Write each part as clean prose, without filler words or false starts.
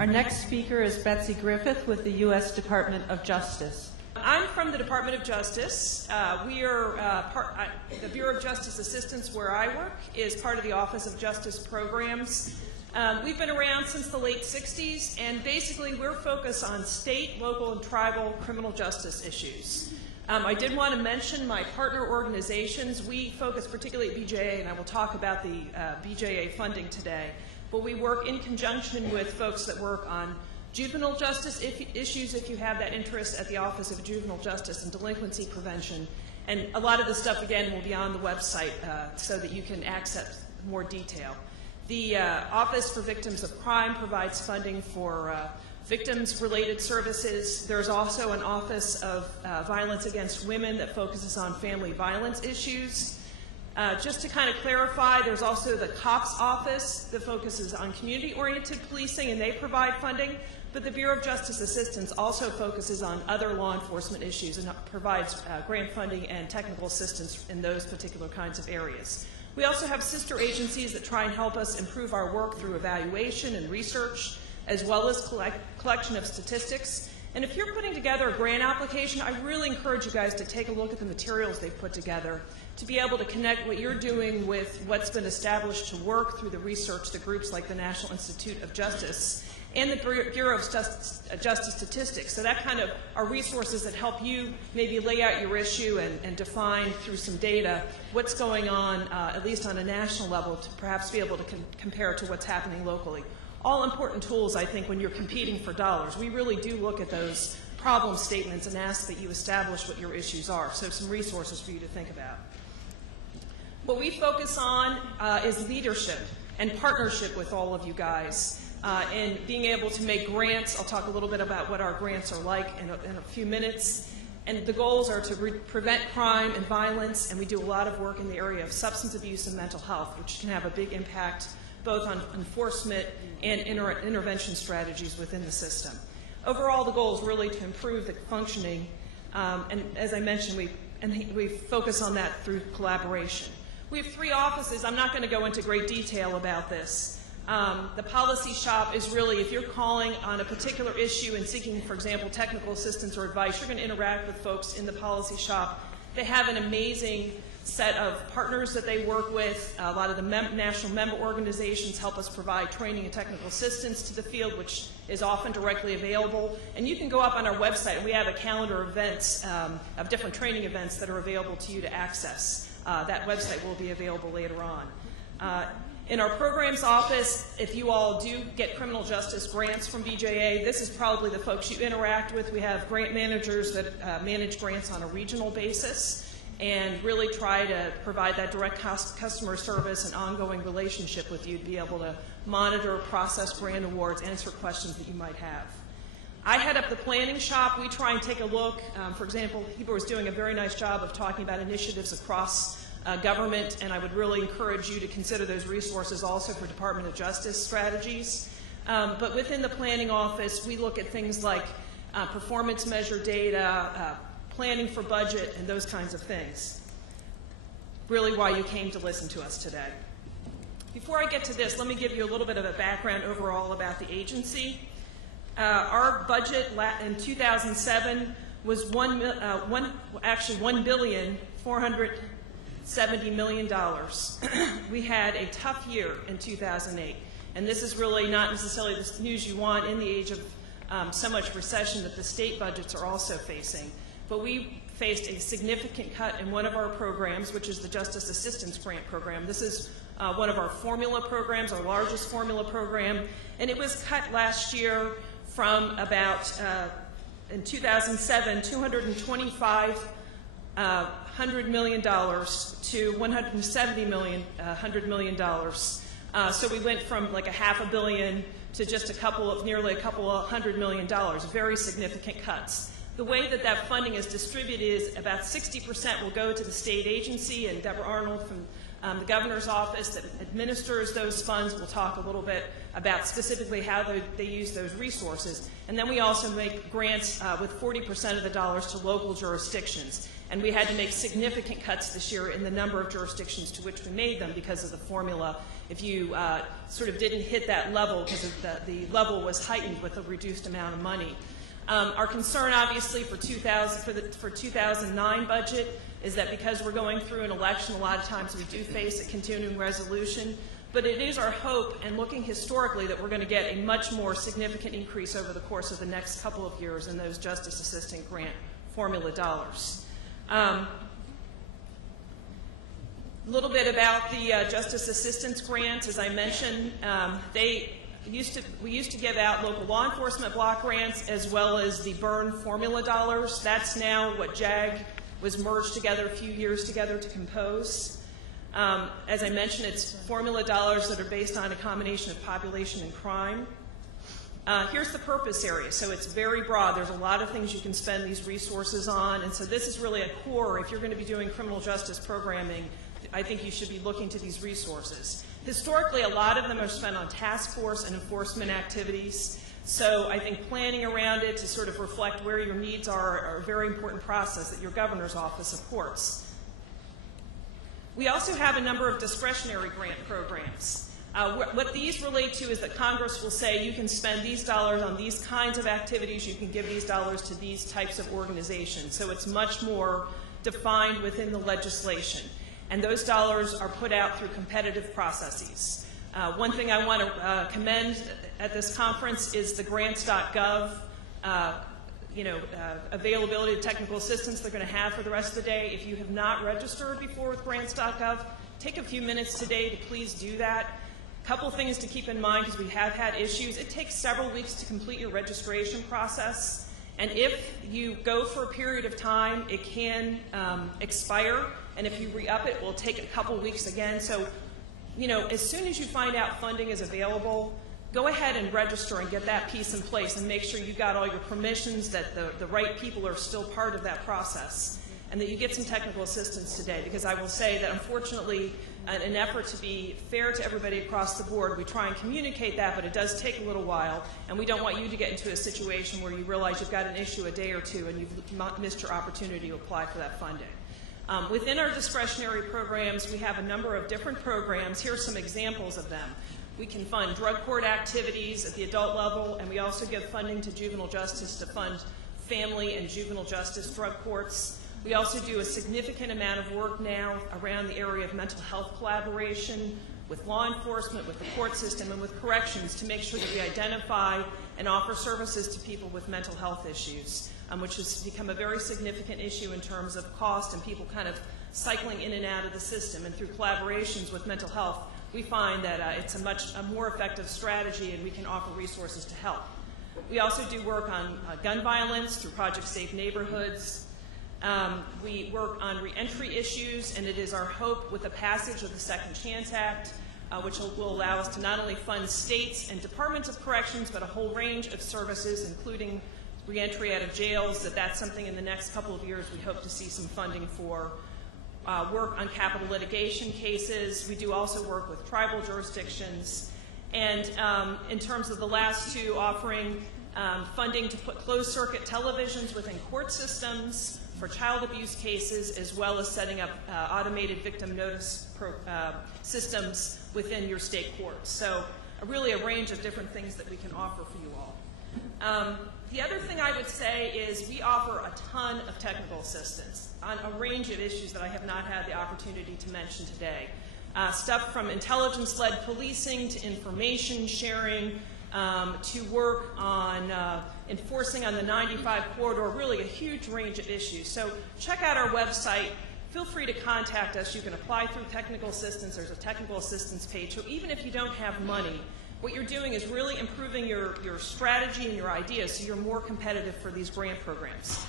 Our next speaker is Betsy Griffith with the U.S. Department of Justice. I'm from the Department of Justice. We are the Bureau of Justice Assistance, where I work, is part of the Office of Justice Programs. We've been around since the late 60s, and basically we're focused on state, local, and tribal criminal justice issues. I did want to mention my partner organizations. We focus particularly at BJA, and I will talk about the BJA funding today. But we work in conjunction with folks that work on juvenile justice issues, if you have that interest, at the Office of Juvenile Justice and Delinquency Prevention. And a lot of the stuff, again, will be on the website so that you can access more detail. The Office for Victims of Crime provides funding for victims-related services. There's also an Office of Violence Against Women that focuses on family violence issues. Just to kind of clarify, there's also the COPS office that focuses on community-oriented policing, and they provide funding. But the Bureau of Justice Assistance also focuses on other law enforcement issues and provides grant funding and technical assistance in those particular kinds of areas. We also have sister agencies that try and help us improve our work through evaluation and research, as well as collection of statistics. And if you're putting together a grant application, I really encourage you guys to take a look at the materials they've put together to be able to connect what you're doing with what's been established to work through the research, the groups like the National Institute of Justice and the Bureau of Justice Statistics. So that kind of are resources that help you maybe lay out your issue and define through some data what's going on, at least on a national level, to perhaps be able to compare to what's happening locally. All important tools, I think, when you're competing for dollars. We really do look at those problem statements and ask that you establish what your issues are. So some resources for you to think about. What we focus on is leadership and partnership with all of you guys and being able to make grants. I'll talk a little bit about what our grants are like in a few minutes. And the goals are to prevent crime and violence, and we do a lot of work in the area of substance abuse and mental health, which can have a big impact both on enforcement and intervention strategies within the system. Overall, the goal is really to improve the functioning, and as I mentioned, we focus on that through collaboration. We have 3 offices. I'm not going to go into great detail about this. The policy shop is really, if you're calling on a particular issue and seeking, for example, technical assistance or advice, you're going to interact with folks in the policy shop. They have an amazing set of partners that they work with. A lot of the national member organizations help us provide training and technical assistance to the field, which is often directly available. And you can go up on our website, and we have a calendar of events, of different training events that are available to you to access. That website will be available later on. In our programs office, if you all do get criminal justice grants from BJA, this is probably the folks you interact with. We have grant managers that manage grants on a regional basis and really try to provide that direct customer service and ongoing relationship with you to be able to monitor, process grant awards, answer questions that you might have. I head up the planning shop. We try and take a look. For example, Heber was doing a very nice job of talking about initiatives across government, and I would really encourage you to consider those resources also for Department of Justice strategies. But within the planning office, we look at things like performance measure data, planning for budget, and those kinds of things. Really why you came to listen to us today. Before I get to this, let me give you a little bit of a background overall about the agency. Our budget in 2007 was $1,470,000,000. We had a tough year in 2008, and this is really not necessarily the news you want in the age of so much recession that the state budgets are also facing. But we faced a significant cut in one of our programs, which is the Justice Assistance Grant Program. This is one of our formula programs, our largest formula program, and it was cut last year from about, in 2007, $225 million to $170 million. So we went from like $500 million to just nearly a couple of $100 million, very significant cuts. The way that that funding is distributed is about 60% will go to the state agency, and Deborah Arnold from The governor's office that administers those funds will talk a little bit about specifically how they use those resources. And then we also make grants with 40% of the dollars to local jurisdictions. And we had to make significant cuts this year in the number of jurisdictions to which we made them because of the formula. If you sort of didn't hit that level, because the level was heightened with a reduced amount of money. Our concern, obviously, for 2009 budget is that because we're going through an election, a lot of times we do face a continuing resolution. But it is our hope, and looking historically, that we're going to get a much more significant increase over the course of the next couple of years in those Justice Assistant Grant formula dollars. A little bit about the Justice Assistance Grants. As I mentioned, we used to give out local law enforcement block grants as well as the burn formula dollars. That's now what JAG was merged together a few years together to compose. As I mentioned, it's formula dollars that are based on a combination of population and crime. Here's the purpose area. So it's very broad. There's a lot of things you can spend these resources on. And so this is really a core. If you're going to be doing criminal justice programming, I think you should be looking to these resources. Historically, a lot of them are spent on task force and enforcement activities. So I think planning around it to sort of reflect where your needs are a very important process that your governor's office supports. We also have a number of discretionary grant programs. What these relate to is that Congress will say you can spend these dollars on these kinds of activities, you can give these dollars to these types of organizations. So it's much more defined within the legislation. And those dollars are put out through competitive processes. One thing I want to commend at this conference is the grants.gov availability of technical assistance they're going to have for the rest of the day. If you have not registered before with grants.gov, take a few minutes today to please do that. A couple things to keep in mind because we have had issues. It takes several weeks to complete your registration process. And if you go for a period of time, it can expire. And if you re-up it, it will take a couple weeks again. So, as soon as you find out funding is available, go ahead and register and get that piece in place and make sure you got all your permissions, that the right people are still part of that process, and that you get some technical assistance today. Because I will say that, unfortunately, in an effort to be fair to everybody across the board, we try and communicate that, but it does take a little while, and we don't want you to get into a situation where you realize you've got an issue a day or two and you've missed your opportunity to apply for that funding. Within our discretionary programs, we have a number of different programs. Here are some examples of them. We can fund drug court activities at the adult level, and we also give funding to juvenile justice to fund family and juvenile justice drug courts. We also do a significant amount of work now around the area of mental health collaboration with law enforcement, with the court system, and with corrections to make sure that we identify and offer services to people with mental health issues, which has become a very significant issue in terms of cost and people kind of cycling in and out of the system. And through collaborations with mental health, we find that it's a more effective strategy, and we can offer resources to help. We also do work on gun violence through Project Safe Neighborhoods. We work on reentry issues, and it is our hope with the passage of the Second Chance Act, which will allow us to not only fund states and departments of corrections, but a whole range of services, including reentry out of jails, that's something in the next couple of years we hope to see some funding for. Work on capital litigation cases. We do also work with tribal jurisdictions. And in terms of the last two, offering funding to put closed-circuit televisions within court systems for child abuse cases, as well as setting up automated victim notice systems within your state courts. So really a range of different things that we can offer for you all. The other thing I would say is we offer a ton of technical assistance on a range of issues that I have not had the opportunity to mention today. Stuff from intelligence-led policing to information sharing to work on enforcing on the 95 corridor, really a huge range of issues. So check out our website. Feel free to contact us. You can apply through technical assistance. There's a technical assistance page. So even if you don't have money, what you're doing is really improving your strategy and your ideas so you're more competitive for these grant programs.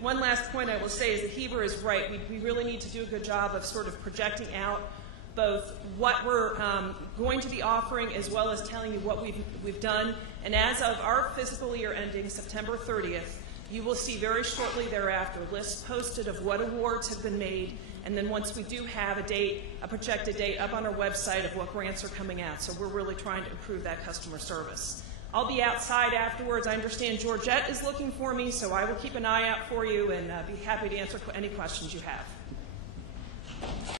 One last point I will say is that Heber is right. We really need to do a good job of sort of projecting out both what we're going to be offering as well as telling you what we've done. And as of our fiscal year ending September 30th, you will see very shortly thereafter lists posted of what awards have been made and then once we do have a date, a projected date up on our website of what grants are coming out. So we're really trying to improve that customer service. I'll be outside afterwards. I understand Georgette is looking for me, so I will keep an eye out for you and be happy to answer any questions you have.